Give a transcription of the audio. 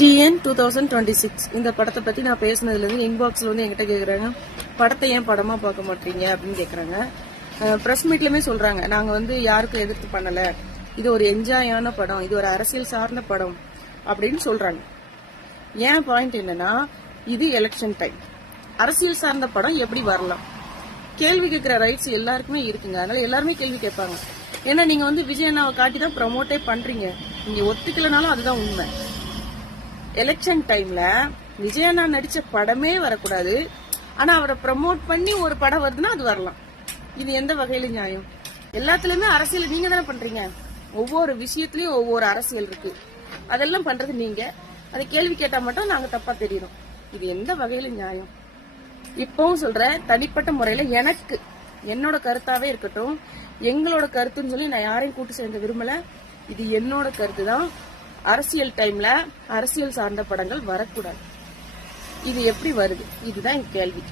TN 2026 இந்த படத்தை பத்தி நான் பேசினதுல இருந்து இன்பாக்ஸ்ல வந்து என்கிட்ட கேக்குறாங்க, படத்தை ஏன் படமா பார்க்க மாட்டீங்க அப்படின்னு கேக்குறாங்க. பிரஸ் மீட்லயுமே சொல்றாங்க, நாங்க வந்து யாருக்கும் எதிர்த்து பண்ணல, இது ஒரு என்ஜாயான படம், இது ஒரு அரசியல் சார்ந்த படம் அப்படின்னு சொல்றாங்க. ஏன் பாயிண்ட் என்னன்னா, இது எலெக்ஷன் டைம், அரசியல் சார்ந்த படம் எப்படி வரலாம்? கேள்வி கேட்கிற ரைட்ஸ் எல்லாருக்குமே இருக்குங்க. அதனால எல்லாருமே கேள்வி கேட்பாங்க. ஏன்னா நீங்க வந்து விஜய் அண்ணாவை காட்டி தான் ப்ரமோட்டே பண்றீங்க. நீங்க ஒத்துக்கலனாலும் அதுதான் உண்மை. எலெக்ஷன் டைம்ல விஜய் அண்ணா நடிச்ச படமே வரக்கூடாது, ஆனா அவரை ப்ரமோட் பண்ணி ஒரு படம் வருதுன்னா அது வரலாம். இது எந்த வகையில நியாயம்? எல்லாத்துலயுமே அரசியல் நீங்க தானே பண்றீங்க. ஒவ்வொரு விஷயத்திலயும் ஒவ்வொரு அரசியல் இருக்கு. அதெல்லாம் பண்றது நீங்க. அதை கேள்வி கேட்டா மட்டும் நாங்க தப்பா தெரியும். இது எந்த வகையில நியாயம்? இப்பவும் சொல்ற, தனிப்பட்ட முறையில எனக்கு என்னோட கருத்தாவே இருக்கட்டும், எங்களோட கருத்துன்னு சொல்லி நான் யாரையும் கூட்டு சேர்ந்த விரும்பல. இது என்னோட கருத்து தான். அரசியல் டைம்ல அரசியல் சார்ந்த படங்கள் வரக்கூடாது. இது எப்படி வருது? இதுதான் என் கேள்வி.